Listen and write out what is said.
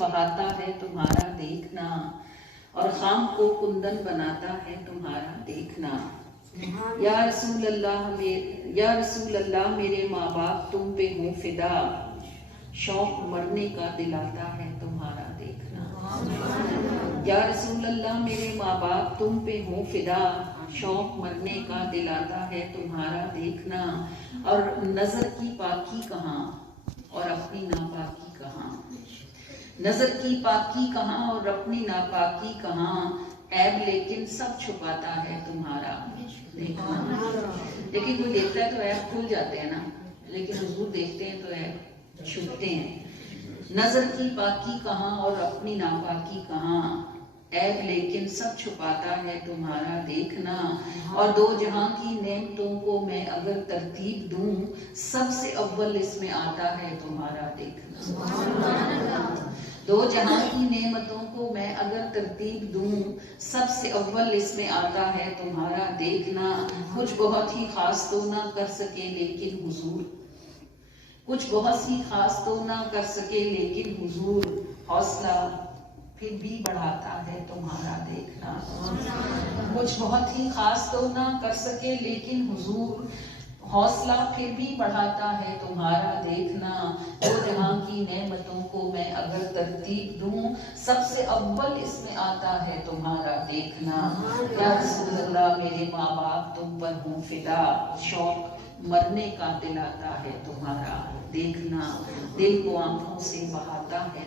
बहाता है तुम्हारा देखना, और खाम को कुंदन बनाता है तुम्हारा देखना। या रसूल अल्लाह मेरे माँ बाप तुम पे हों फिदा, शौक मरने का दिलाता है तुम्हारा देखना। या रसूल अल्लाह मेरे माँ बाप तुम पे हों फिदा, शौक मरने का दिलाता है तुम्हारा देखना। और नजर की पाकी कहाँ और अपनी नापाकी कहाँ, नजर की पाकी कहाँ और अपनी नापाकी कहाँ, ऐब लेकिन सब छुपाता है तुम्हारा देखना। लेकिन कोई देखता है तो ऐब खुल जाते हैं ना, लेकिन हुजूर देखते हैं तो ऐब छुपते हैं। नजर की पाकी कहाँ और अपनी नापाकी कहाँ, ऐब लेकिन सब छुपाता है तुम्हारा देखना। और दो जहां की नेमतों को मैं अगर तरतीब दूं, सबसे अव्वल इसमें आता है तुम्हारा देखना। दो जहां की नेमतों को मैं अगर तरतीब दूं, सबसे अव्वल इसमें आता है तुम्हारा देखना। कुछ बहुत ही खास तो ना कर सके लेकिन हुजूर, कुछ बहुत ही खास तो ना कर सके लेकिन हुजूर, हौसला फिर भी बढ़ाता है तुम्हारा देखना। कुछ बहुत ही खास तो ना कर सके लेकिन हुजूर, हौसला फिर भी बढ़ाता है तुम्हारा देखना। दो जहां की नेमतों को मैं अगर तरतीब दूं, सबसे अव्वल इसमें आता है तुम्हारा देखना। या रसूल अल्लाह मेरे माँ बाप तुम पर हों फिदा, शौक मरने का दिलाता है तुम्हारा देखना। दिल को आंखों से बहाता है